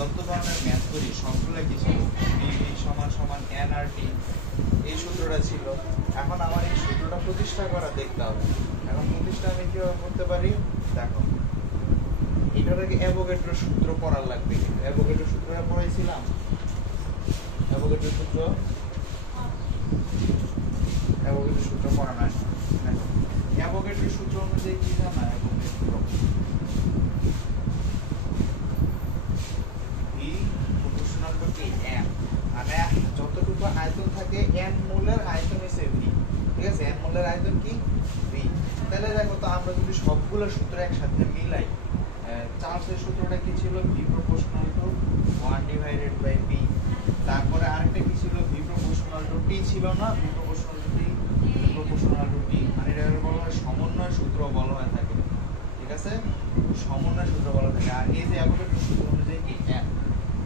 যত ধরনের ম্যাথ করি সবগুলো কি ছিল ডিভি সমান সমান এনআরটি, এই সূত্রটা ছিল। এখন আমার এই সূত্রটা প্রতিষ্ঠা করা দেখতে হবে। এখন প্রতিষ্ঠা আমি কিভাবে করতে পারি দেখো, এটাকে অ্যাভোগাড্রো সূত্র পড়ার লাগবে। অ্যাভোগাড্রো সূত্রটা পড়াইছিলাম, অ্যাভোগাড্রো সূত্র পড়া নাই। অ্যাভোগাড্রো সূত্র অনুযায়ী কি জানা, Avogadro V proportional to T N, মানে যতটুকু আয়তন থাকে এন মোলের আয়তন হচ্ছে ভি, ঠিক আছে? এন মোলের আয়তন কি ভি। তাহলে দেখো তো আমরা যদি সবগুলো সূত্র একসাথে মিলাই, চার্লসের সূত্রটা কি ছিল, V proportional to 1 divided by P. তারপরে আরেকটা কি ছিল, ভি প্রপোর্শনাল টু টি ছিল না, V proportional to T, proportional to T, মানে এটাকে বলা হয় সমন্বয় সূত্র বলা হয় থাকে, ঠিক আছে? সমন্বয় সূত্র বলা থাকে। আর এই যে অ্যাভোগাড্রো সূত্র অনুযায়ী কি এন।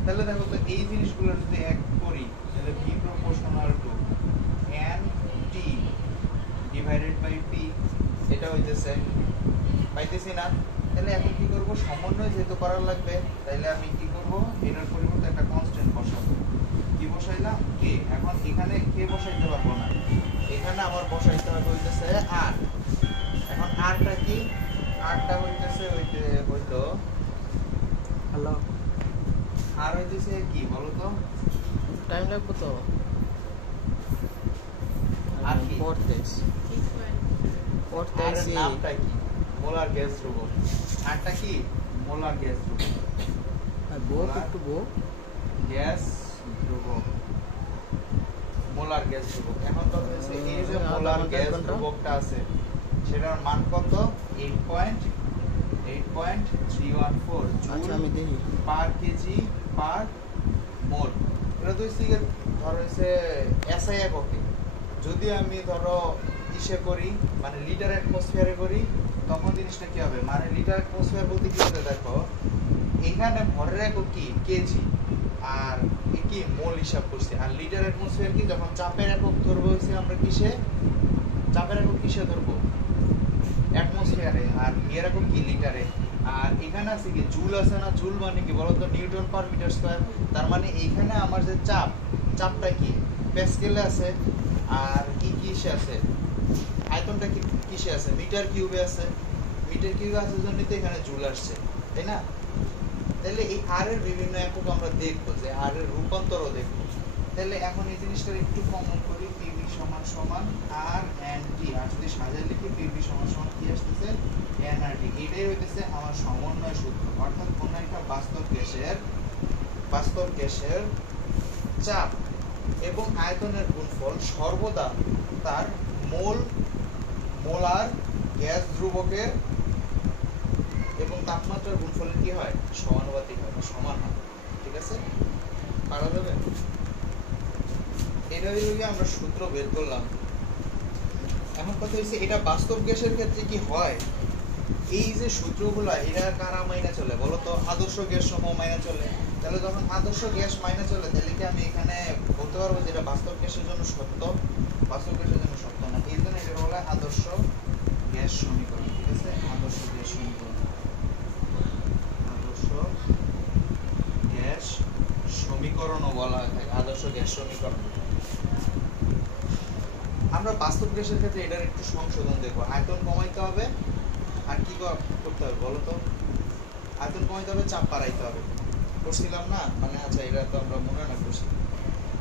তাহলে দেখো তো এই জিনিসগুলো যদি এক করি, তাহলে V proportional to n T divided by P, এটা হইতেছে, পাইতেছি না? তাহলে এখন কি করব, সমন্বয় যেহেতু করার লাগবে, তাহলে আমি কি করব, এটার পরিবর্তে একটা কনস্ট্যান্ট বসাবো। কি বসাইলাম, কে। এখন এখানে কে বসাইতে পারবো না, এখানে আমার বসাইতে হবে হইতেছে আর। এখন আরটা কি, আরটা হইতেছে হইতো হ্যালো, আর হইতেছে কি বলো তো, টাইম লাগবে তো আর কি পড়তেছি আর নামটা কি, মোলার গ্যাস ধ্রুবক। আরটা কি, মোলার গ্যাস ধ্রুবক, আর বো একটু বো গ্যাস ধ্রুবক, মোলার গ্যাস ধ্রুবক। এখন তো হয়েছে এই যে মোলার গ্যাস ধ্রুবকটা আছে, সেটার মান কত, 8.314 আচ্ছা আমি দেখি পার কেজি পার মোল। এটা তো হচ্ছে ধরো হচ্ছে এসআই এককে। যদি আমি ধরো ইসে করি, মানে লিটার অ্যাটমসফিয়ারে করি, তখন জিনিসটা কি হবে, মানে লিটার অ্যাটমসফিয়ার বলতে কি হবে দেখো, এখানে ভরের একক কি কেজি, আর কি মোল হিসাব করছি। আর লিটার অ্যাটমসফিয়ার কি, যখন চাপের একক ধরবো হচ্ছে আমরা কিসে, চাপের একক কিসে ধরবো, অ্যাটমসফিয়ারে, আর এর একক কি লিটারে। আর এখানে আছে কি জুল আছে না, জুল মানে কি বলতো নিউটন পার মিটার স্কয়ার। তার মানে এইখানে আমার যে চাপ, চাপটা কি প্যাসকেলে আছে, আর কি কিসে আছে, আয়তনটা কি কিসে আছে, মিটার কিউবে আছে। মিটার কিউবে আছে জন্যই তো এখানে জুল আসছে, তাই না? তাহলে এই আর এর বিভিন্ন একক আমরা দেখবো, যে আর এর রূপান্তরও দেখবো। তাহলে এখন এই জিনিসটা একটু কমন করি, পিভি সমান সমান আর এন টি, আর যদি সাজায় লিখি পিভি সমান সমান কি আসতেছে, এনআরটি। এটাই হইতেছে আমার সমন্বয় সূত্র। অর্থাৎ কোন একটা বাস্তব গ্যাসের চাপ এবং আয়তনের গুণফল সর্বদা তার মোলার গ্যাস ধ্রুবকের এবং তাপমাত্রার গুণফলের কি হয়, সমানুপাতিক হয় বা সমান হয়, ঠিক আছে? পারা যাবে? এটা দিয়ে আমরা সূত্র বের করলাম। এখন কথা হচ্ছে এটা বাস্তব গ্যাসের ক্ষেত্রে কি হয়, এই যে সূত্রগুলো এটা কারা মাইনা চলে বলো তো, আদর্শ গ্যাস সমূহ মাইনা চলে। তাহলে যখন আদর্শ গ্যাস মাইনা চলে, তাহলে কি আমি এখানে বলতে পারবো যে এটা বাস্তব গ্যাসের জন্য সত্য, বাস্তব গ্যাসের জন্য সত্য না। এই জন্য এটা বলা হয় আদর্শ গ্যাস সমীকরণ, ঠিক আছে? আদর্শ গ্যাস সমীকরণ, আদর্শ গ্যাস সমীকরণও বলা হয় থাকে, আদর্শ গ্যাস সমীকরণ। আমরা বাস্তব গ্যাসের ক্ষেত্রে এটার একটু সংশোধন দেখবো। আয়তন কমাইতে হবে, আর কি করতে হবে বলো তো, আয়তন কমাইতে হবে, চাপ বাড়াইতে হবে, করছিলাম না? মানে আচ্ছা এটা তো আমরা মনে না করছি।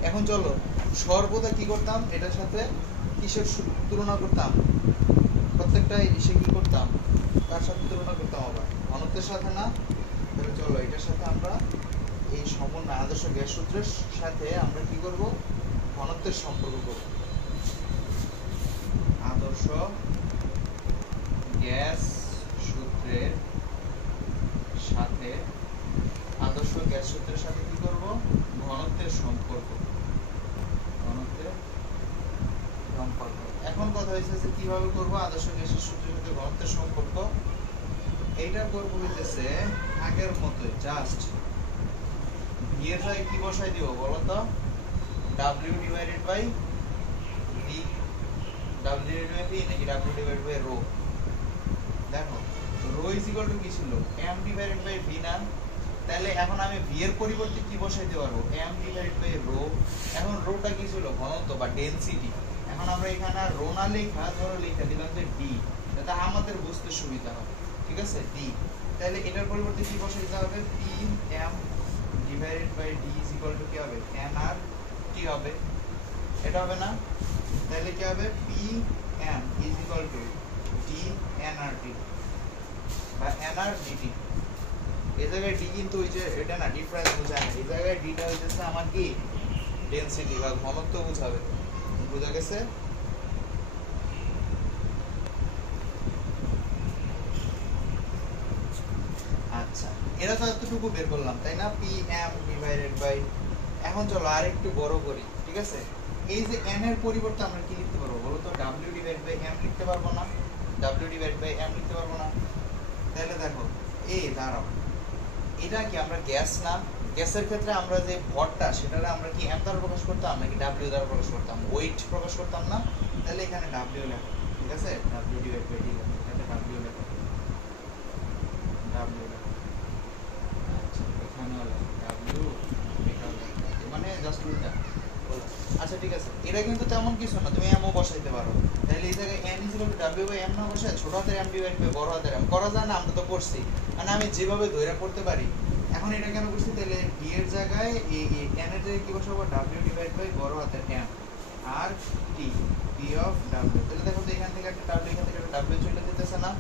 এখন চলো সর্বদা কি করতাম, এটার সাথে কিসের তুলনা করতাম, প্রত্যেকটা ইসে কি করতাম, তার সাথে তুলনা করতাম, আবার ঘনত্বের সাথে না। তাহলে চলো এটার সাথে আমরা এই সমন্বয় আদর্শ গ্যাস সূত্রের সাথে আমরা কি করব, ঘনত্বের সম্পর্ক করব। আদর্শ গ্যাস সূত্রের সাথে, আদর্শ গ্যাস সূত্রের সাথে কি করব, ঘনত্বের সম্পর্ক, ঘনত্বের সম্পর্ক। এখন কথা হইছে যে কিভাবে করব আদর্শ গ্যাসের সূত্রের সাথে ঘনত্বের সম্পর্ক। এইটা করব হইতেছে আগের মতই, জাস্ট ভি এর জায়গায় কি বসাই দিব বলো তো, W divided by D, W divided by V নাকি W ডিভাইডেড বাই রো। দেখো রো ইজ ইকুয়াল টু কি ছিল, M ডিভাইডেড বাই ভি না, তাহলে এখন আমি ভি এর পরিবর্তে কি বসাইতে পারবো m ডিভাইড বাই রো এখন রোটা কি ছিল ঘনত্ব বা ডেনসিটি এখন আমরা এখানে রো না লেখা ধরো লেখা দিলাম যে ডি যাতে আমাদের বুঝতে সুবিধা হবে ঠিক আছে ডি তাহলে এটার পরিবর্তে কি বসাইতে হবে P M divided by D is equal to কি হবে এন আর টি হবে এটা হবে না তাহলে কি হবে P M is equal to D N R T বা এন আর ডিটি এই জায়গায় ডি কিন্তু ওই যে এটা না ডিফারেন্স বোঝায় না এই জায়গায় ডিটা হইতেছে আমার কি ডেনসিটি বা ঘনত্ব বোঝাবে বোঝা গেছে আচ্ছা এটা তো এতটুকু বের করলাম তাই না পি এম ডিভাইডেড বাই এখন চলো আর একটু বড় করি ঠিক আছে এই যে n এর পরিবর্তে আমরা কি লিখতে পারবো বলো তো w ডিভাইড বাই m লিখতে পারবো না w ডিভাইড বাই m লিখতে পারবো না তাহলে দেখো এই দাঁড়াও এটা কি আমরা গ্যাস না গ্যাসের ক্ষেত্রে আমরা যে ভরটা সেটারে আমরা কি m দ্বারা প্রকাশ করতাম নাকি w দ্বারা প্রকাশ করতাম ওয়েট প্রকাশ করতাম না তাহলে এখানে w লেখো ঠিক আছে w ডিভাইড বাই d লেখো এখানে w লেখো w লেখো আচ্ছা এখানে হলো w এটা মানে জাস্ট উল্টা আচ্ছা ঠিক আছে এটা কিন্তু তেমন কিছু না তুমি m ও বসাইতে পারো তাহলে এই জায়গায় n w বাই m না বসায় ছোট হাতের m ডিভাইড বাই বড় হাতের m করা যায় না আমরা তো করছি মানে আমি যেভাবে ধরে করতে পারি এখন এটা কেন করছি তাহলে d এর জায়গায় এই n এর জায়গায় কি বসাবো w ডিভাইড বাই বড় হাতের m আর t p অফ w তাহলে দেখো তো এখান থেকে একটা w এখান থেকে একটা w চলে যেতেছে না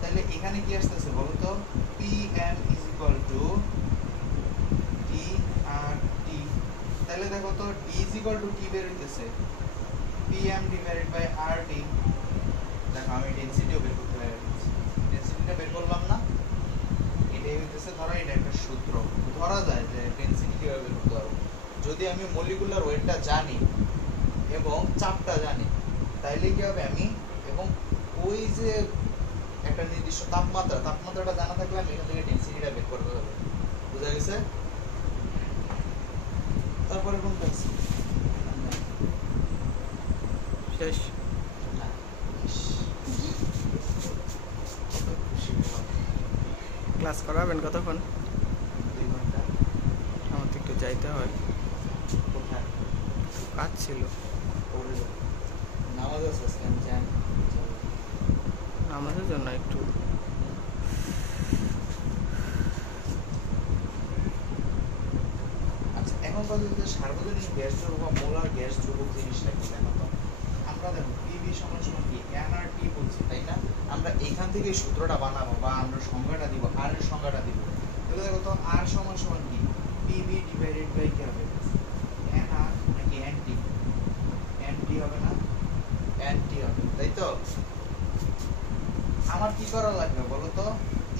তাহলে এখানে কি আসতেছে বলো তো pm is equal to d আর t তাহলে দেখো তো d is equal to t বের হইতেছে pm ডিভাইডেড বাই rt দেখো আমি ডেনসিটিও বের করতে পারি ডেনসিটিটা বের করলাম না এটাই হইতেছে ধরো এটা একটা সূত্র ধরা যায় যে ডেনসিটি কিভাবে বের করতে পারবো যদি আমি মলিকুলার ওয়েটটা জানি এবং চাপটা জানি তাইলে কি হবে আমি এবং ওই যে একটা নির্দিষ্ট তাপমাত্রাটা জানা থাকলে আমি এখান থেকে ডেনসিটিটা বের করতে পারবো বুঝা গেছে তারপরে কোন ক্লাস শেষ ক্লাস করাবেন কতক্ষণ 2 ঘন্টা আমার তো একটু যাইতে হয় কোথায় কাজ ছিল পড়ে যাবো নামাজ আছে আজকে আমি জানি আমাদের জন্য একটু আচ্ছা এখন কথা হচ্ছে সার্বজনীন গ্যাস ধ্রুবক বা মোলার গ্যাস ধ্রুবক জিনিসটা কি দেখো তো আমরা দেখো পিভি সমান সমান কি এনআরটি বলছি তাই না আমরা এখান থেকে সূত্রটা বানাবো বা আমরা সংজ্ঞাটা দিব আর এর সংজ্ঞাটা দিব তাহলে দেখো তো আর সমান সমান কি পিভি ডিভাইডেড বাই কি হবে এনআর নাকি এনটি এনটি হবে না এনটি হবে তাই তো আমার কি করা লাগবে বলো তো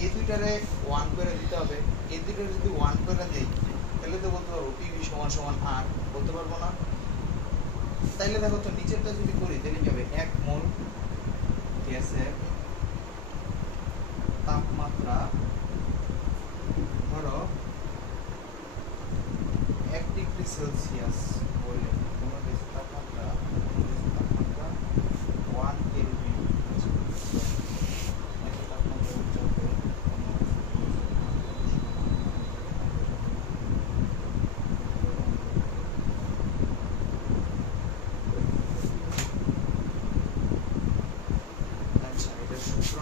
এই দুইটারে 1 করে দিতে হবে এই দুইটারে যদি 1 করে দেই তাহলে তো বলতে পারবো পিভি সমান সমান আর বলতে পারবো না তাইলে দেখো তো নিচেরটা যদি করি তাহলে কি হবে 1 মোল গ্যাসের তাপমাত্রা ধরো 1 ডিগ্রি সেলসিয়াস হলে কোনো গ্যাসের তাপমাত্রা 1 কেলভিন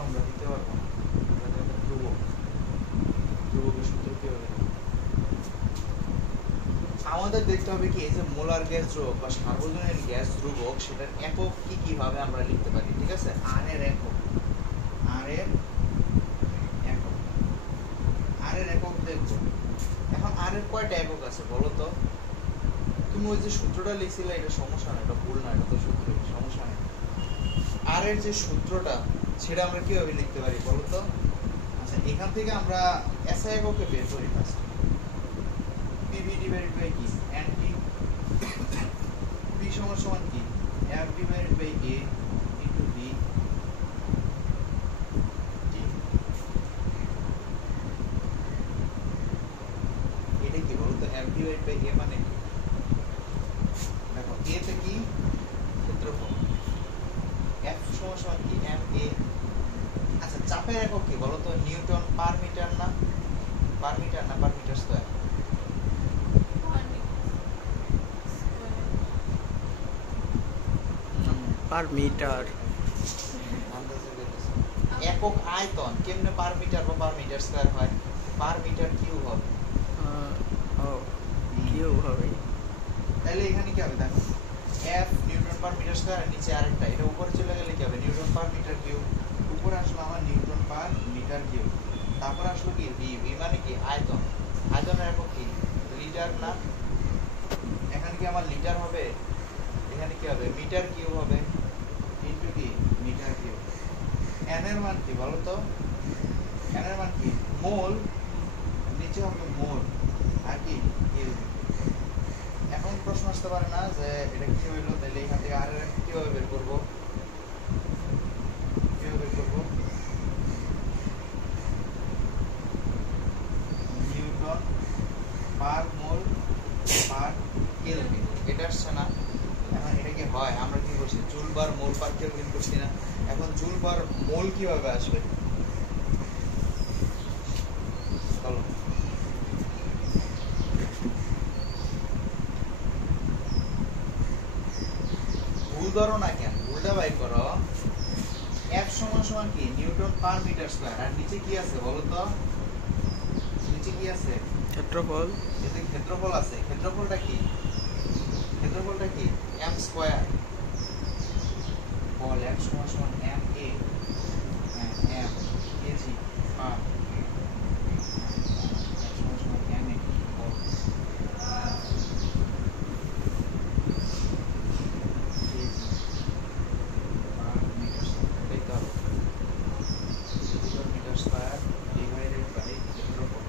আমরা দিতে পারবো না ধ্রুবকের সূত্র কি হবে আমাদের দেখতে হবে কি এই যে মোলার গ্যাস ধ্রুবক বা সার্বজনীন গ্যাস ধ্রুবক সেটার একক কি কিভাবে আমরা লিখতে পারি ঠিক আছে আর এর একক দেখবো এখন আর এর কয়টা একক আছে বলো তো তুমি ওই যে সূত্রটা লিখছিলে এটা সমস্যা না এটা ভুল না এটা তো সূত্র সমস্যা নেই আর এর যে সূত্রটা সেটা আমরা কিভাবে লিখতে পারি বলো তো আচ্ছা এখান থেকে আমরা এসআই এককে বের করি ফার্স্ট পিভি ডিভাইডেড বাই কি এনটি পি সমান সমান কি F divided by A into B এটা কি বলো তো এফ ডিভাইডেড বাই এ মানে কি দেখো এ তে কি ক্ষেত্রফল এফ সমান সমান কি এম এ আচ্ছা চাপের একক কি বলো তো নিউটন পার মিটার না পার মিটার পার মিটার। একক আয়তন কেমনে পার মিটার বা পার মিটার স্কয়ার হয়? পার মিটার কিউব হবে। ও কিউব হবে। তাহলে এখানে কি হবে দেখো, F newton per metre square আর নিচে আরেকটা, এটা উপরে চলে গেলে কি হবে? Newton per metre cube. উপরে আসলো আমার নিউটন পার মিটার কিউব, তারপর আসলো কি ভি। ভি মানে কি আয়তন। আয়তনের একক কি? লিটার না? এখানে কি আমার লিটার হবে? এখানে কি হবে? মিটার কিউব হবে ইনটু কি মিটার কিউব। এন এর মান কি বলো তো? এন এর মান কি? মোল, নিচে হবে মোল আর কি কিউব। এখন প্রশ্ন আসতে পারে না যে এটা কি হইলো, তাহলে এখান থেকে আর কিভাবে বের করবো? কিভাবে বের করবো? নিউটন পার মোল পার কেলভিন, এটা আসছে না। এখন এটা কি হয়? আমরা কি করছি? জুল বার মোল পার কেলভিন করছি না? এখন জুল বার মোল কিভাবে আসবে? চলো ভুল ধরো না কেন, উল্টা বাই করো। এফ সমান সমান কি? Newton per metre square. আর নিচে কি আছে বলো তো? নিচে কি আছে? ক্ষেত্রফল। এতে ক্ষেত্রফল আছে। ক্ষেত্রফলটা কি? ক্ষেত্রফলটা কি? M square. বল এফ সমান সমান M A, M KG per, F সমান সমান M A ball KG per metre square. তাই তো মিটার স্কয়ার ডিভাইডেড বাই ক্ষেত্রফল।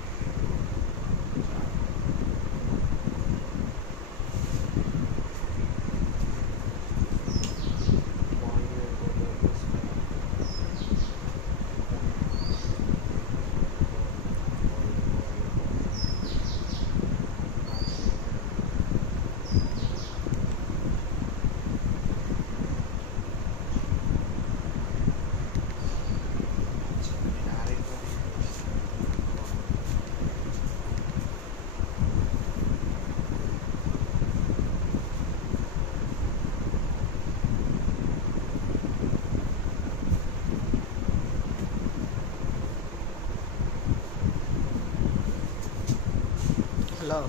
হ্যালো,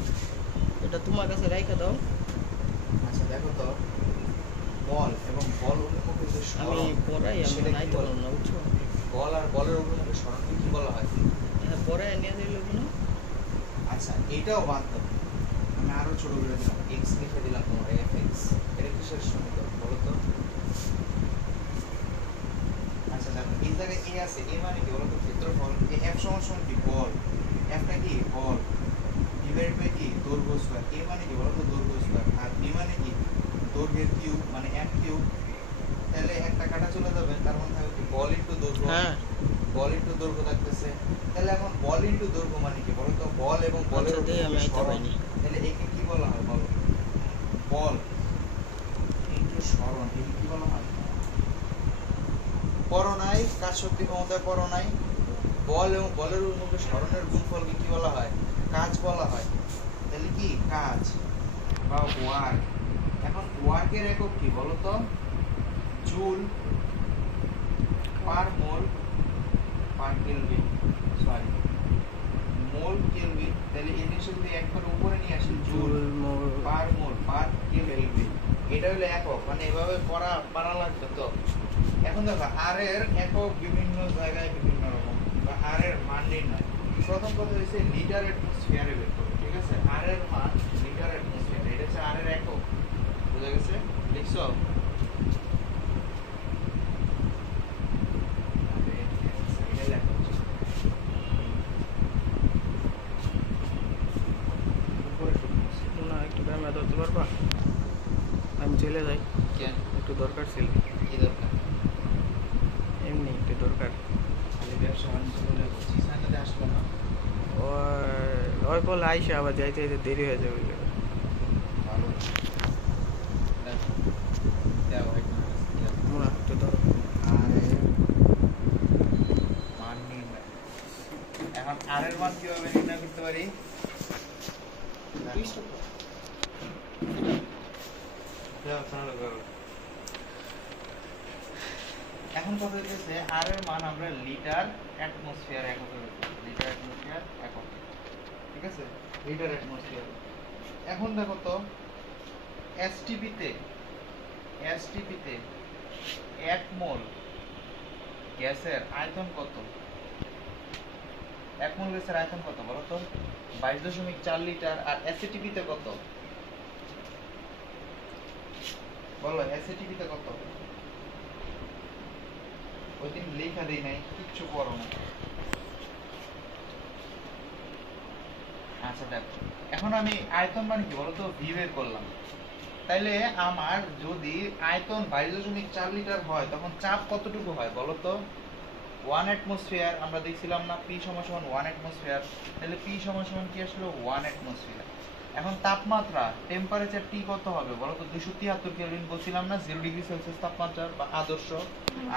এটা তোমার কাছে রেখে দাও। আচ্ছা দেখো তো, বল এবং বল অভিমুখে যে আমি সরণ, পড়াই, আমি সেটা কি নাইতে বলে? পারলাম না, বুঝছো? বল আর বলের অভিমুখে সরণকে কি বলা হয়? হ্যাঁ, পড়াই নিয়ে দিলে না। আচ্ছা এটাও বাদ দাও, আমি আরো ছোট করে দিলাম, এক্স লিখে দিলাম তোমার এফ এক্স। এটা কিসের সমীকরণ বলো তো? আচ্ছা দেখো এই জায়গায় এ আছে, এ মানে কি বলো তো? ক্ষেত্রফল। এ এফ সমান সমান কি? বল। এফটা কি? বল ডিভাইড বাই কি? দৈর্ঘ্য স্কয়ার। এ মানে কি বলো তো? দৈর্ঘ্য স্কয়ার। আর বি মানে কি? দৈর্ঘ্যের কিউব, মানে এফ কিউব। তাহলে একটা কাটা চলে যাবে, তার মানে থাকবে কি? বল ইনটু দৈর্ঘ্য। হ্যাঁ, বল ইনটু দৈর্ঘ্য থাকতেছে। তাহলে এখন বল ইনটু দৈর্ঘ্য মানে কি বলো তো? বল এবং বলের আচ্ছা, দেই আমি আইতে সরণ। পাইনি। তাহলে একে কি বলা হয় বলো? বল ইনটু সরণ, একে কি বলা হয়? পরনাই, কাজ শক্তি ক্ষমতায় পরনাই। বল এবং বলের মধ্যে সরণের গুণফলকে কি বলা হয়? কাজ বলা হয়। তাহলে কি কাজ বা ওয়ার্ক। এখন ওয়ার্কের একক কি বলো তো? Joule per mole per kelvin, sorry mole kelvin. তাহলে এই জিনিসটা যদি একবার উপরে নিয়ে আসি, joule per mole per kelvin, এটা হলো একক। মানে এভাবে পারা লাগবে তো। এখন দেখো আর এর একক বিভিন্ন জায়গায় বিভিন্ন রকম, বা আর এর মান নির্ণয়। প্রথম কথা হচ্ছে লিটার অ্যাটমসফিয়ারে বের করবে, ঠিক আছে? আর এর মান লিটার অ্যাটমসফিয়ার, এটা হচ্ছে আর এর একক। বুঝা গেছে? লিখছো? এটা লেখা উচিত। উপরে শুধু না, একটু ক্যামেরা ধরতে পারবা? আমি চলে যাই, কেন? একটু দরকার ছিল। কি দরকার? এমনি একটু দরকার। খালি ব্যবসা বাণিজ্য বলে বলছিস না, তাহলে আসবো না। ওই বলে আইসে আবার যাইতে যাইতে দেরি হয়ে যাবে। ভালো দেখো, দেও একটু দেও। মনে একটু ধরো। আর এর মান নির্ণয়। এখন আর এর মান কিভাবে নির্ণয় করতে পারি? দেও, তাহলে করো। এখন কথা হইতেছে আর এর মান আমরা লিটার অ্যাটমসফিয়ার এককে লিখব, লিটার অ্যাটমসফিয়ার এককে, ঠিক আছে, লিটার অ্যাটমসফিয়ার। এখন দেখো তো এসটিপিতে 1 মোল গ্যাসের আয়তন কত? 1 মোল গ্যাসের আয়তন কত বলো তো? 22.4 লিটার। আর এসটিপিতে কত বলো? এসটিপিতে কত? ওই দিন লেখা দেই নাই, কিচ্ছু করো না। আচ্ছা দেখো, এখন আমি আয়তন মানে কি বলতো ভি বের করলাম। তাইলে আমার যদি আয়তন 22.4 লিটার হয় তখন চাপ কতটুকু হয় বলো তো? 1 অ্যাটমসফিয়ার। আমরা দেখছিলাম না পি সমান সমান 1 অ্যাটমসফিয়ার। তাহলে পি সমান সমান কি আসলো? 1 অ্যাটমসফিয়ার। এখন তাপমাত্রা টেম্পারেচার টি কত হবে বলো তো? 273 কেলভিন বলছিলাম না, 0 ডিগ্রি সেলসিয়াস তাপমাত্রা বা আদর্শ।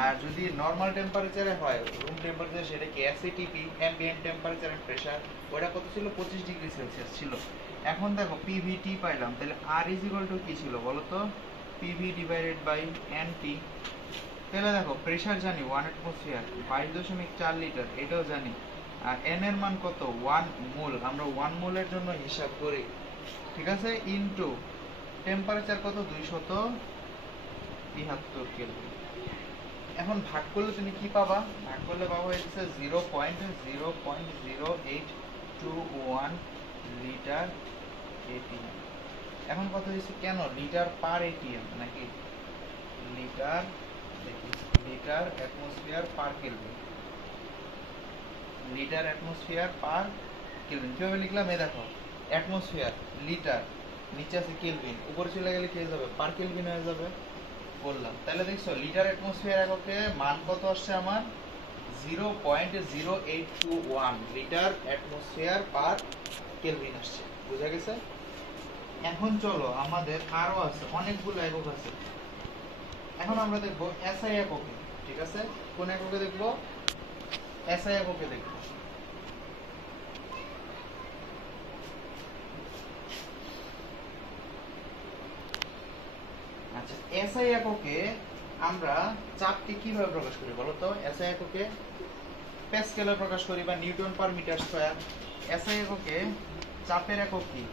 আর যদি নরমাল টেম্পারেচারে হয়, রুম টেম্পারেচার, সেটা কি SATP, ambient temperature and pressure, ওটা কত ছিল? 25 ডিগ্রি সেলসিয়াস ছিল। এখন দেখো পিভিটি পাইলাম, তাহলে আর ইজ ইকুয়াল টু কি ছিল বলো তো? PV divided by NT. তাহলে দেখো প্রেসার জানি 1 অ্যাটমসফিয়ার, 22.4 লিটার, এটাও জানি। আর এন এর মান কত? 1 মোল। আমরা 1 মোলের জন্য হিসাব করি, ঠিক আছে, ইনটু টেম্পারেচার কত? 273 কেলভিন। এখন ভাগ করলে তুমি কি পাবা? ভাগ করলে পাবো হচ্ছে 0.00821 লিটার এটিএম। এখন কথা হচ্ছে কেন লিটার পার এটিএম নাকি লিটার, দেখি, litre atmosphere per kelvin, litre atmosphere per kelvin. কিভাবে লিখলাম? এই দেখো, অ্যাটমসফিয়ার লিটার, নিচে আছে কেলভিন, উপরে চলে গেলে কি হয়ে যাবে? পার কেলভিন হয়ে যাবে বললাম। তাহলে দেখছো লিটার অ্যাটমসফিয়ার এককে মান কত আসছে আমার? 0.0821 লিটার অ্যাটমসফিয়ার পার কেলভিন আসছে। বুঝা গেছে? এখন চলো, আমাদের আরো আছে, অনেকগুলো একক আছে। এখন আমরা দেখবো এসআই এককে, ঠিক আছে? কোন এককে দেখবো? এসআই এককে দেখবো। আচ্ছা, এসআই এককে আমরা চাপকে কিভাবে প্রকাশ করি বলো তো? এসআই এককে প্যাসকেলে প্রকাশ করি বা newton per metre square. SI এককে চাপের একক কি?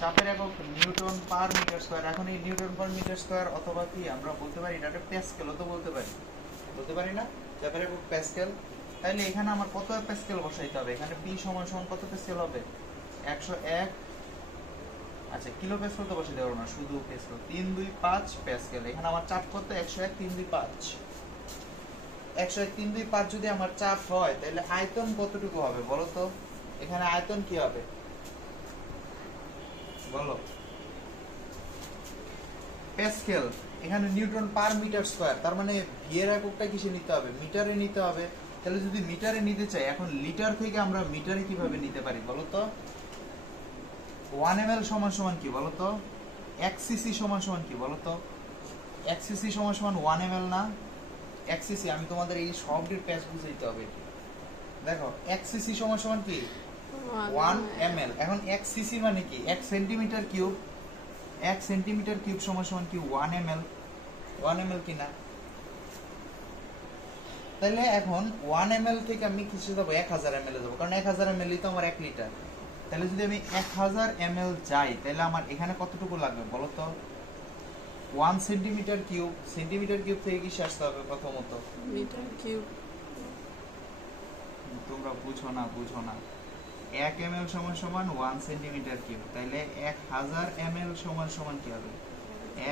চাপের একক নিউটন পার মিটার স্কয়ার। এখন এই নিউটন পার মিটার স্কয়ার অথবা কি আমরা বলতে পারি এটা একটা প্যাসকেলও তো বলতে পারি না? চাপের একক প্যাসকেল। তাহলে এখানে আমার কত প্যাসকেল বসাইতে হবে? এখানে পি সমান সমান কত প্যাসকেল হবে? 101। আচ্ছা, কিলো প্যাসকেল তো বসাইতে পারবো না, শুধু প্যাসকেল। 325 প্যাসকেল। এখানে আমার চাপ কত? 101 325। 101 325 যদি আমার চাপ হয় তাহলে আয়তন কতটুকু হবে বলো তো? এখানে আয়তন কি হবে বলো? প্যাসকেল। এখানে নিউটন পার মিটার স্কয়ার, তার মানে ভি এর এককটা কিসে নিতে হবে? মিটারে নিতে হবে। তাহলে যদি মিটারে নিতে চাই, এখন লিটার থেকে আমরা মিটারে কিভাবে নিতে পারি বলো তো? 1 ml সমান সমান কি বলো তো? 1 সিসি সমান সমান কি বলো তো? 1 সিসি সমান সমান 1 ml না? 1 সিসি, আমি তোমাদের এই সবটির প্যাচ বুঝাইতে হবে। দেখো 1 সিসি সমান সমান কি? 1 ml। এখন 1 সিসি মানে কি? 1 সেন্টিমিটার কিউব। 1 সেন্টিমিটার কিউব সমান সমান কি? 1 ml। 1 ml কি না? তাহলে এখন 1 ml থেকে আমি কিসে যাব? 1000 ml এ যাব, কারণ 1000 ml তো আমার 1 লিটার। তাহলে যদি আমি 1000 ml যাই তাহলে আমার এখানে কতটুকু লাগবে বলো তো? 1 সেন্টিমিটার কিউব। সেন্টিমিটার কিউব থেকে কি আসতে হবে প্রথমত? Metre cube. তোমরা বুঝো না। 1 ml সমান সমান 1 সেন্টিমিটার কিউব। তাহলে 1000 ml সমান সমান কি হবে?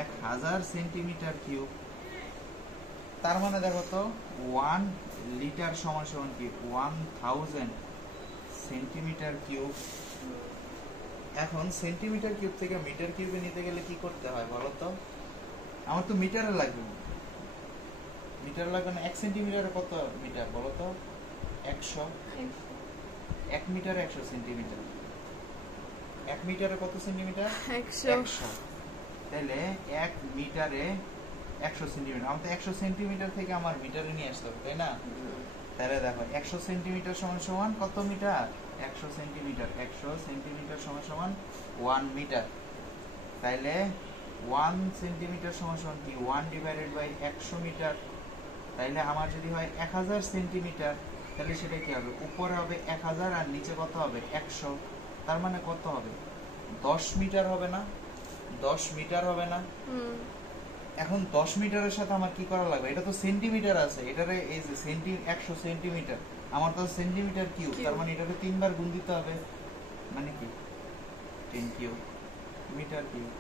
1000 সেন্টিমিটার কিউব। তার মানে দেখো তো 1 লিটার সমান সমান কি? 1000 সেন্টিমিটার কিউব। এখন সেন্টিমিটার কিউব থেকে মিটার কিউবে নিতে গেলে কি করতে হয় বলো তো? আমার তো মিটারে লাগবে। না? 1 সেন্টিমিটারে কত মিটার বলো তো? 100। 1 মিটারে 100 সেন্টিমিটার। 1 মিটারে কত সেন্টিমিটার? 100। তাহলে 1 মিটারে 100 সেন্টিমিটার। আমার তো 100 সেন্টিমিটার থেকে আমার মিটারে নিয়ে আসতে হবে, তাই না? তাহলে দেখো 100 সেন্টিমিটার সমান সমান কত মিটার? 100 সেন্টিমিটার। 100 সেন্টিমিটার সমান সমান 1 মিটার। তাইলে 1 সেন্টিমিটার সমান সমান কি? 1 ডিভাইডেড বাই 100 মিটার। তাইলে আমার যদি হয় 1000 সেন্টিমিটার, তাহলে সেটা কি হবে, উপরে হবে 1000 আর নিচে কত হবে 100, তার মানে কত হবে 10 মিটার হবে না, 10 মিটার হবে না। এখন 10 মিটারের সাথে আমার কি করা লাগবে, এটা তো সেন্টিমিটার আছে, এটারে এই যে 100 সেন্টিমিটার, আমার তো সেন্টিমিটার কিউব, তার মানে এটাকে 3 বার গুণ দিতে হবে, মানে কি 10 কিউব মিটার কিউব।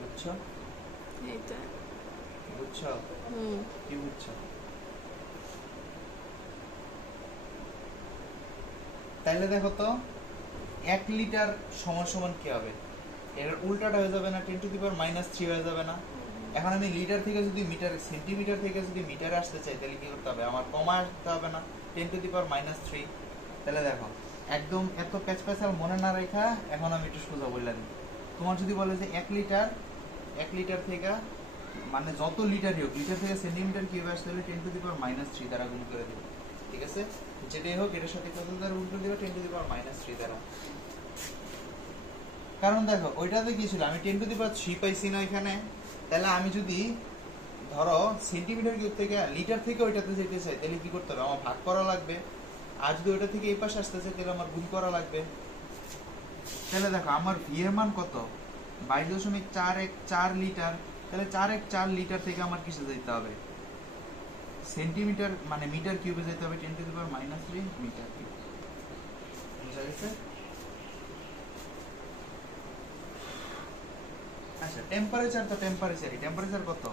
বুঝছো? এইটা বুঝছো? কি বুঝছো? তাইলে দেখো তো 1 লিটার সমান সমান কি হবে, এর উল্টাটা হয়ে যাবে না, 10 টু দি পাওয়ার -3 হয়ে যাবে না। এখন আমি লিটার থেকে যদি মিটার, সেন্টিমিটার থেকে যদি মিটারে আসতে চাই, তাহলে কি করতে হবে, আমার কমা আসতে হবে না, 10 টু দি পাওয়ার -3। তাহলে দেখো একদম এত প্যাচপ্যাচাল মনে না রেখা, এখন আমি একটু সোজা বলে দিই। তোমার যদি বলে যে 1 লিটার থেকে মানে যত লিটারই হোক, লিটার থেকে সেন্টিমিটার কিউবে আসতে হলে 10 টু দি পাওয়ার -3 দ্বারা গুণ করে দেবে, ঠিক আছে? যেটাই হোক এটার সাথে কত দ্বারা গুণ করে দেবে, 10 টু দি পাওয়ার -3 দ্বারা। কারণ দেখো ওইটাতে কি ছিল, আমি 10 টু দি পাওয়ার 3 পাইছি না এখানে, তাহলে আমি যদি ধরো সেন্টিমিটার কিউব থেকে লিটার থেকে ওইটাতে যেতে চাই, তাহলে কি করতে হবে, আমার ভাগ করা লাগবে, আর যদি ওইটা থেকে এই পাশে আসতে চাই, তাহলে আমার গুণ করা লাগবে। তাহলে দেখো আমার ভি এর মান কত, 22.414 লিটার, তাহলে 414 লিটার থেকে আমার কিসে যেতে হবে, সেন্টিমিটার মানে মিটার কিউবে যেতে হবে, 10 to the power -3 metre cube. বুঝা গেছে? আচ্ছা টেম্পারেচার তো টেম্পারেচার কত,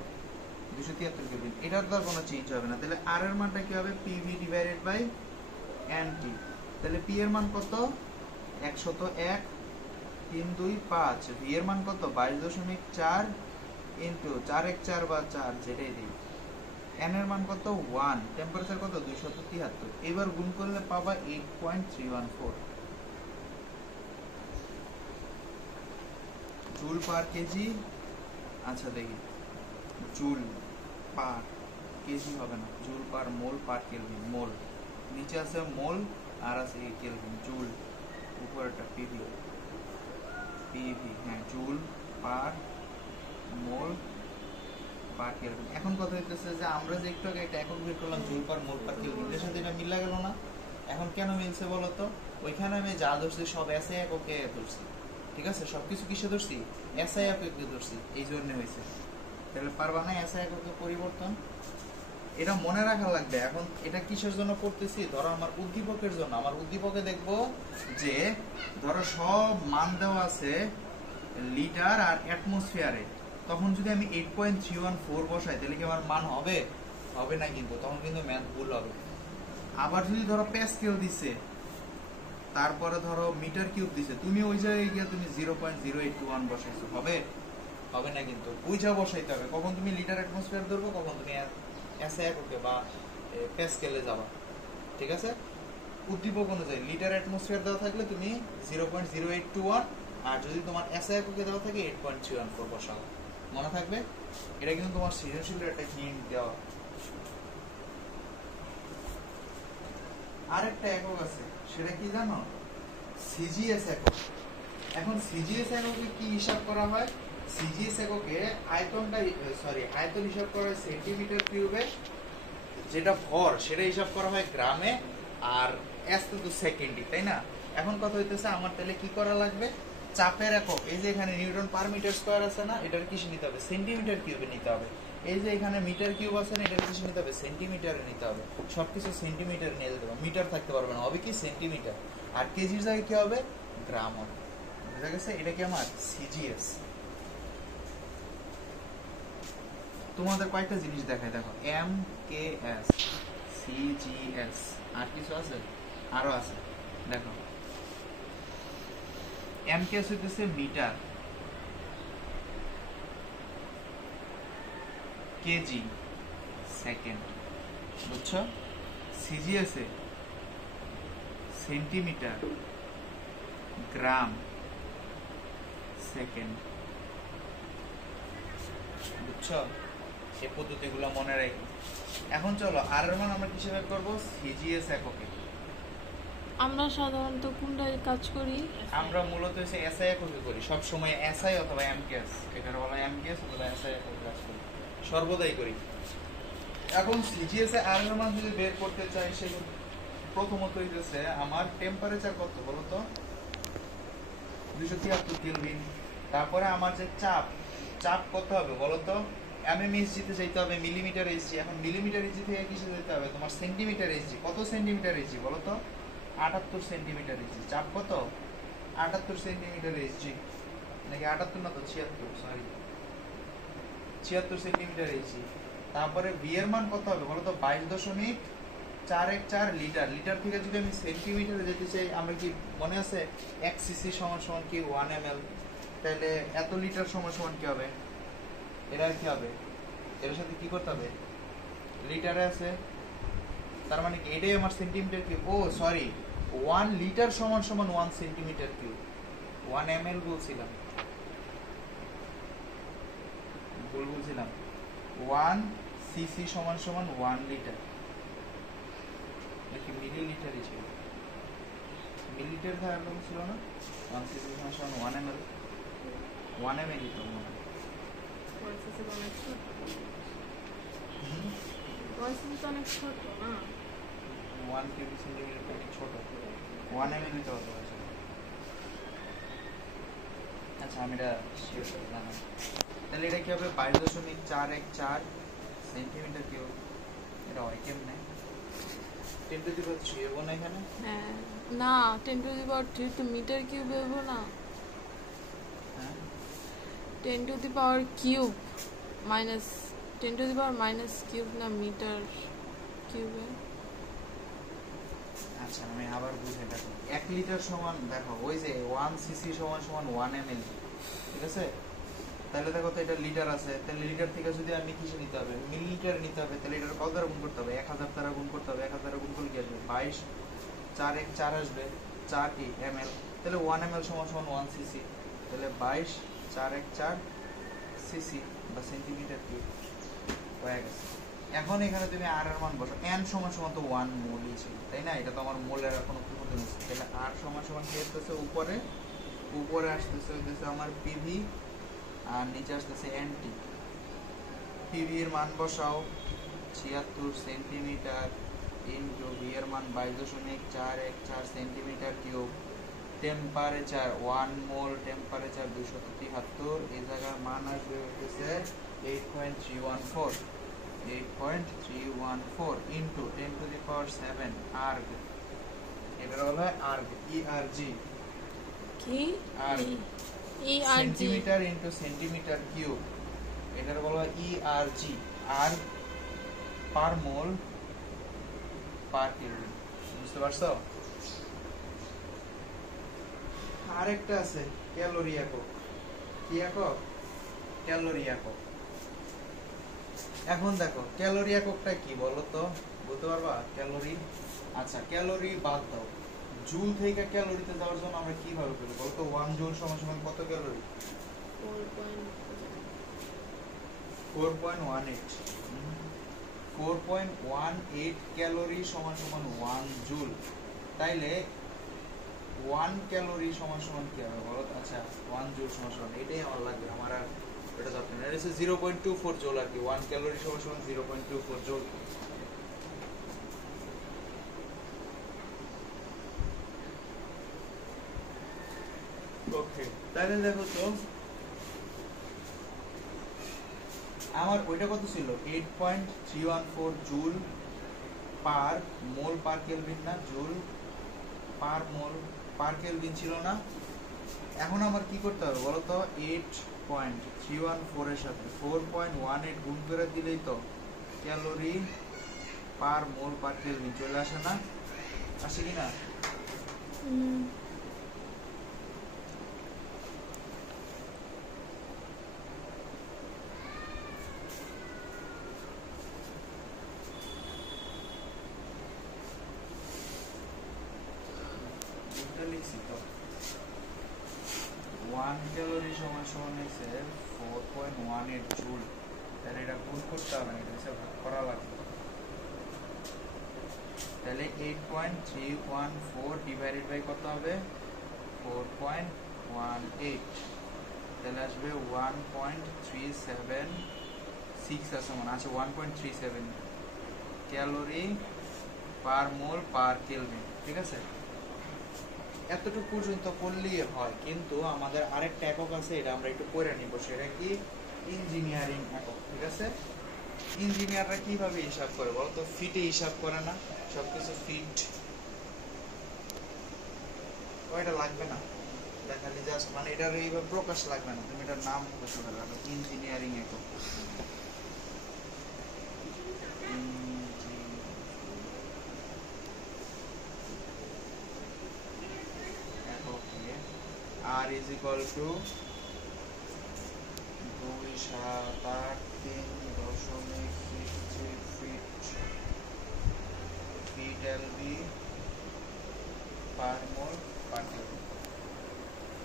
273 কেলভিন, এটার তো আর কোনো চেঞ্জ হবে না, তাহলে আর এর মানটা কি হবে, পিভি ডিভাইডেড বাই এনটি। তাহলে পি এর মান কত, 101.325, ভি এর মান কত 22.4 ইনটু 414 বা 4 যেটাই দিই, এন এর মান কত 1, টেম্পারেচার কত 273, এবার গুণ করলে পাবা 8.314 জুল পার কেজি। আচ্ছা দেখি, জুল পার কেজি হবে না, joule per mole per kelvin, মোল নিচে আছে মোল আর আছে কেলভিন, জুল উপরেরটা পিভি, হ্যাঁ joule per mole per kelvin. এখন কথা হইতেছে যে আমরা যে একটু আগে একটা একক বের করলাম joule per mole per kelvin, এর সাথে এটা মিলা গেল না। এখন কেন মিলছে বলো তো, ওইখানে আমি যা ধরছি সব এসআই এককে ধরছি, ঠিক আছে, সবকিছু কিসে ধরছি, এসআই এককে ধরছি, এই জন্য হয়েছে। তাহলে পারবা না এসআই এককে পরিবর্তন, এটা মনে রাখা লাগবে। এখন এটা কিসের জন্য করতেছি, ধরো আমার উদ্দীপকের জন্য, আমার উদ্দীপকে দেখবো যে ধরো সব মান দেওয়া আছে লিটার আর অ্যাটমসফিয়ারে, তখন যদি আমি 8.314 বসাই, তাহলে কি আমার মান হবে, হবে না, কিন্তু তখন কিন্তু ম্যাথ ভুল হবে। আবার যদি ধরো প্যাসকেল দিছে, তারপরে ধরো মিটার কিউব দিছে, তুমি ওই জায়গায় গিয়ে তুমি 0.0821 বসাইছো, হবে, হবে না, কিন্তু বুঝা বসাইতে হবে, কখন তুমি লিটার অ্যাটমসফিয়ার ধরবো, কখন তুমি এসআই এককে বা প্যাসকেলে যাবা, ঠিক আছে? উদ্দীপক অনুযায়ী লিটার অ্যাটমসফিয়ার দেওয়া থাকলে তুমি 0.0821, আর যদি তোমার এসআই এককে দেওয়া থাকে 8.314 বসাও, মনে থাকবে। এটা কিন্তু তোমার সৃজনশীলের একটা হিন্ট দেওয়া। আরেকটা একক আছে, সেটা কি জানো, সিজিএস একক। এখন সিজিএস এককে কি হিসাব করা হয়, সিজিএস এককে আয়তন হিসাব করা হয় সেন্টিমিটার কিউবে, যেটা ভর সেটা হিসাব করা হয় গ্রামে, আর এস তো সেকেন্ডে, তাই না? এখন কথা হইতেছে আমার তাহলে কি করা লাগবে, চাপের একক, এই যে এখানে নিউটন পার মিটার স্কয়ার আছে না, এটার কিসে নিতে হবে, সেন্টিমিটার কিউবে নিতে হবে। এই যে এখানে মিটার কিউব আছে না, এটার কিসে নিতে হবে, সেন্টিমিটারে নিতে হবে। সবকিছু সেন্টিমিটার নিয়ে যেতে হবে, মিটার থাকতে পারবে না, হবে কি সেন্টিমিটার, আর কেজির জায়গায় কি হবে, গ্রাম হবে। বুঝা গেছে? এটা কি আমার সিজিএস। তোমাদের কয়েকটা জিনিস দেখায়, দেখো এম কে এস, সিজিএস, আর কিছু আছে, আরো আছে, দেখো এম কে এস হইতেছে মিটার, কেজি সেকেন্ড, বুঝছো? সিজিএস এ সেন্টিমিটার, গ্রাম, সেকেন্ড, বুঝছো? এই পদ্ধতিগুলো মনে রাখি। এখন চলো আর এর মান আমরা কিসে বের করব, সিজিএস এককে। আমরা সাধারণত কোনটায় কাজ করি, আমরা মূলত হচ্ছে এসআই এককে করি, সব সময় এসআই অথবা এমকেএস, এখানে বলা এমকেএস অথবা এসআই এককে কাজ করি। সর্বদাই করি। এখন সিজিএস এর আর এর মান যদি বের করতে চাই, সেগুলো প্রথমত হইতেছে আমার টেম্পারেচার কত বলো তো, 273 কেলভিন। তারপরে আমার যে চাপ, চাপ কত হবে বলো তো, এমএমএসজি তে যেতে হবে মিলিমিটার এইচজি। এখন মিলিমিটার এইচজি থেকে কিসে যেতে হবে তোমার সেন্টিমিটার এইচজি। কত সেন্টিমিটার এইচজি বলো তো, 78 সেন্টিমিটার এইচজি। চাপ কত, 78 সেন্টিমিটার এইচজি, নাকি 78 না তো 76, সরি 76 সেন্টিমিটার এইচজি। তারপরে ভি এর মান কত হবে বলো তো, 22.414 লিটার। লিটার থেকে যদি আমি সেন্টিমিটারে যেতে চাই, আমরা কি মনে আছে 1 সিসি সমান সমান কি 1 ml, তাহলে এত লিটার সমান সমান কি হবে, এটা কি হবে, এর সাথে কি করতে হবে, লিটারে আছে, তার মানে কি এটাই আমার সেন্টিমিটার কিউব। ও সরি, 1 লিটার সমান সমান 1 সেন্টিমিটার কিউব, 1 ml বলছিলাম, ভুল বলছিলাম। 1 সিসি সমান সমান 1 লিটার, নাকি মিলিলিটারই ছিল, মিলিলিটার ধারা ছিল না, 1 সিসি সমান সমান 1 ml, 1 ml তো মনে হয়। হুম, 1 কিউবিক সেন্টিমিটার থেকে ছোট, 1 ml তো হতে পারে। আচ্ছা আমি এটা শিওর জানা, তাহলে এটা কি হবে 22.414 সেন্টিমিটার কিউব। এটা হয় কেমনে, 10 টু দি পাওয়ার 3 এর না এখানে, হ্যাঁ, না 10⁻³ তো মিটার কিউব হইব না, হ্যাঁ 10⁻³ মাইনাস 10⁻³ না মিটার কিউবে। আচ্ছা আমি আবার বুঝে দেখো, 1 লিটার সমান দেখো ওই যে 1 সিসি সমান সমান 1 ml, ঠিক আছে। তাহলে দেখো তো এটা লিটার আছে, তাহলে লিটার থেকে যদি আমি কিসে নিতে হবে, মিলিলিটারে নিতে হবে, তাহলে এটার কত দ্বারা গুণ করতে হবে, 1000 দ্বারা গুণ করতে হবে। 1000 দ্বারা গুণ করলে কি আসবে, 22.414 আসবে, 4 কি ml, তাহলে 1 ml সমান সমান 1 সিসি, তাহলে 22.414 সিসি বা সেন্টিমিটার কিউব হয়ে গেছে। এখন এখানে তুমি আর এর মান বসো, n সমান সমান তো 1 মোলই ছিল, তাই না, এটা তো আমার মোলের আর কোনো পরিবর্তন হচ্ছে, তাহলে r সমান সমান কি আসতেছে, উপরে উপরে আসতেছে হইতেছে আমার পিভি, আর নিচে আসতেছে এনটি। পিভি এর মান বসাও 76 সেন্টিমিটার ইনটু ভি এর মান 22.414 সেন্টিমিটার কিউব। টেম্পারেচার 1 মোল, টেম্পারেচার 273, এই জায়গার মান আসবে হইতেছে 8.314 into 10 to the power 7 erg, এটা বলা হয় আর্গ, ইআরজি, কি erg, ERG centimetre into centimetre cube, এটার বলা হয় ইআরজি, আর পার মোল পার কেলভিন। বুঝতে পারছো? আরেকটা আছে ক্যালোরি একক, কি একক, ক্যালোরি একক। এখন দেখো ক্যালোরি এককটা কি বলো তো, বলতে পারবা ক্যালোরি? আচ্ছা ক্যালোরি বাদ দাও, জুল থেকে ক্যালোরিতে যাওয়ার জন্য আমরা কিভাবে করি বলো তো, 1 জুল সমান সমান কত ক্যালোরি, 4.18, 4.18 ক্যালোরি সমান সমান 1 জুল, তাইলে 1 ক্যালোরি সমান সমান কি হবে বলো? আচ্ছা 1 জুল সমান সমান, এটাই আমার লাগবে, আমার আর এটা দরকার নেই, এটা হচ্ছে 0.24 জুল আর কি, 1 ক্যালোরি সমান সমান 0.24 জুল। ওকে, তাহলে দেখো তো আমার ওইটা কত ছিল, 8.314 joule per mole per kelvin, না joule per mole per kelvin ছিল না। এখন আমার কি করতে হবে বলো তো, 8.314 এর সাথে 4.18 গুণ করে দিলেই তো calorie per mole per kelvin চলে আসে না, আসে কি না? লিখছি তো 1 ক্যালোরি সমান সমান হচ্ছে 4.18 জুল, তাহলে এটা গুণ করতে হবে না, এটা হচ্ছে ভাগ করা লাগবে। তাহলে 8.314 ডিভাইডেড বাই কত হবে, 4.18, তাহলে আসবে 1.37 6 আছে মনে আছে 1.37 calorie per mole per kelvin, ঠিক আছে। এতটুকু পর্যন্ত করলেই হয়, কিন্তু আমাদের আরেকটা একক আছে, এটা আমরা একটু পড়ে নিব। সেটা কি? ইঞ্জিনিয়ারিং একক, ঠিক আছে। ইঞ্জিনিয়াররা কিভাবে হিসাব করে বলো তো? ফিটে হিসাব করে না, সবকিছু ফিট। ওইটা লাগবে না, এটা খালি জাস্ট মানে এটার এইভাবে প্রকাশ লাগবে না, তুমি এটার নাম মুখস্থ করে রাখো, ইঞ্জিনিয়ারিং একক। R is equal to 273 feet LB per mole per kelvin।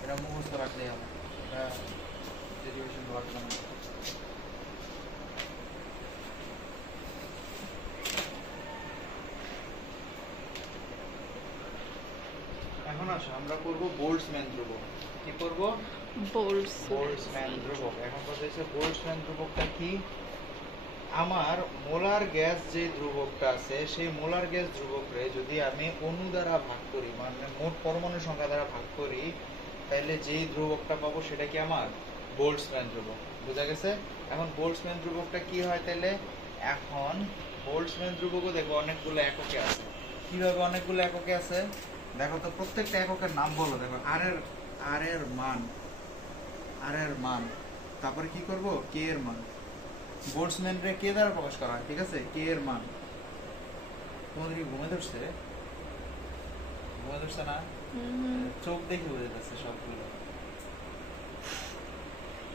এটা মুখস্থ রাখলেই হবে, এটা ডেরিভেশন লাগবে না। এখন আসো আমরা করব বোল্টজম্যান ধ্রুবক। কি করব? বোল্টজম্যান ধ্রুবক। এখন কথা হচ্ছে বোল্টজম্যান ধ্রুবকটা কি? আমার মোলার গ্যাস যে ধ্রুবকটা আছে, সেই মোলার গ্যাস ধ্রুবকরে যদি আমি অণু দ্বারা ভাগ করি, মানে মোট পরমাণু সংখ্যা দ্বারা ভাগ করি, তাহলে যেই ধ্রুবকটা পাবো সেটা কি আমার বোল্টজম্যান ধ্রুবক। বুঝা গেছে? এখন বোল্টজম্যান ধ্রুবকটা কি হয় তাহলে? এখন বোল্টজম্যান ধ্রুবকও দেখো অনেকগুলো এককে আছে। কিভাবে অনেকগুলো এককে আছে দেখো তো, প্রত্যেকটা এককের নাম বলো। দেখো আর এর মান, তারপরে কি করব? কে এর মান। বোল্টজম্যান রে কে দ্বারা প্রকাশ করা হয়, ঠিক আছে? কে এর মান। তোমাদের কি ঘুমে ধরছে না? চোখ দেখে বুঝে যাচ্ছে সবগুলো।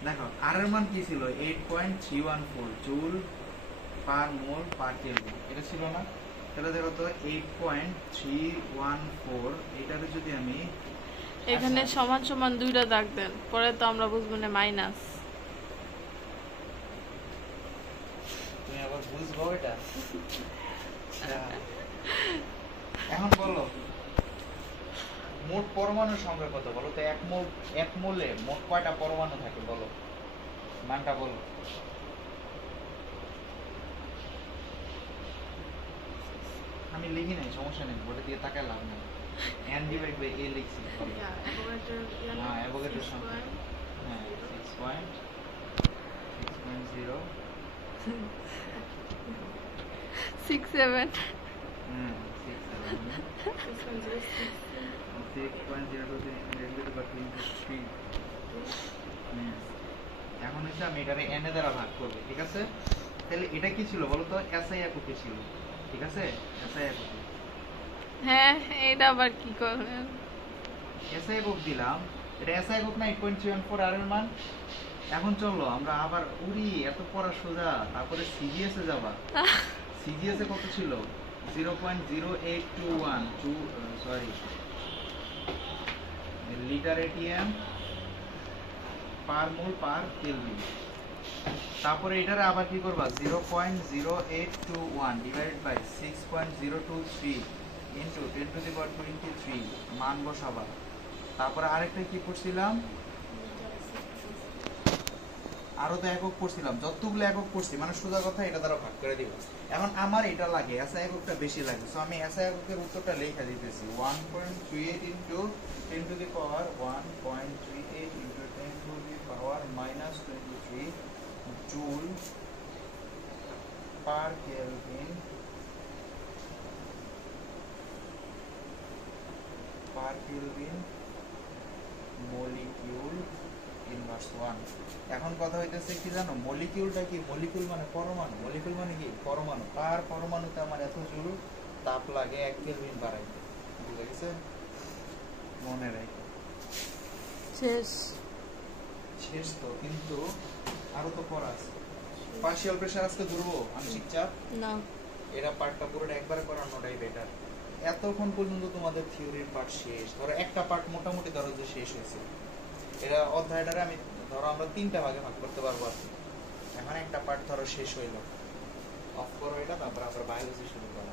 দেখো আর এর মান কি ছিল? 8.314 joule per mole per kelvin, এটা ছিল না? তাহলে দেখো তো 8.314, এটাকে যদি আমি এখানে সমান সমান দুইটা দাগ দেন, পরে তো আমরা বুঝবো না মাইনাস। তুমি আবার বুঝবো এটা। এখন বলো মোট পরমাণুর সংখ্যা কত বলো তো? এক মোলে মোট কয়টা পরমাণু থাকে বলো, মানটা বলো। আমি লিখি নাই, সমস্যা নেই, বোর্ডে দিয়ে তাকায় লাভ নেই। n ডিভাইড বাই a লিখছি। হ্যাঁ অ্যাভোগাড্রোর সংখ্যা, হ্যাঁ 6.0 6.7 এখন হচ্ছে আমি এটারে n এর দ্বারা ভাগ করব, ঠিক আছে? তাহলে এটা কি ছিল বলো তো? SI এককে ছিল, ঠিক আছে? SI এককে। হ্যাঁ, এটা আবার কি করলেন? SI একক দিলাম, এটা SI একক না 8.314 আর এর মান। এখন চলো আমরা আবার উড়ি, এত পড়া সোজা, তারপরে সিজিএস এ যাবা। সিজিএস এ কত ছিল? 0.0821 লিটার এটিএম পার মোল পার কেলভিন। তারপরে এটারে আবার কি করবা? 0.0821 ডিভাইডেড বাই 6.023 ইনটু 10⁻23 মান বসাবা। তারপরে আরেকটা কি পড়ছিলাম? আরো তো একক পড়ছিলাম, যতগুলো একক পড়ছি মানে সোজা কথা এটা দ্বারা ভাগ করে দিব। এখন আমার এটা লাগে, এসআই এককটা বেশি লাগে, সো আমি এসআই এককের উত্তরটা লেখা দিতেছি 1.38 into 10 to the power 1.38 into 10 to the power -23 joule per kelvin molecule inverse 1। এখন কথা হইতেছে কি জানো? মলিকিউলটা কি? মলিকিউল মানে পরমাণু। মলিকিউল মানে কি? পরমাণু। তার পরমাণুতে আমার এত জুল তাপ লাগে 1 কেলভিন বাড়াইতে। বুঝা গেছে? মনে রাখো। শেষ তো, কিন্তু আরো তো পড়া আছে। পার্শিয়াল প্রেসার আজকে ধরবো, আংশিক চাপ না, এরা পার্টটা পুরোটা একবারে করানোটাই বেটার। এতক্ষণ পর্যন্ত তোমাদের থিওরির পার্ট শেষ, ধরো একটা পার্ট মোটামুটি ধরো যে শেষ হয়েছে। এটা অধ্যায়টারে আমি ধরো আমরা 3টা ভাগে ভাগ করতে পারবো আর কি। এখন একটা পার্ট ধরো শেষ হইলো, অফ করো এটা, তারপর আবার বায়োলজি শুরু করো।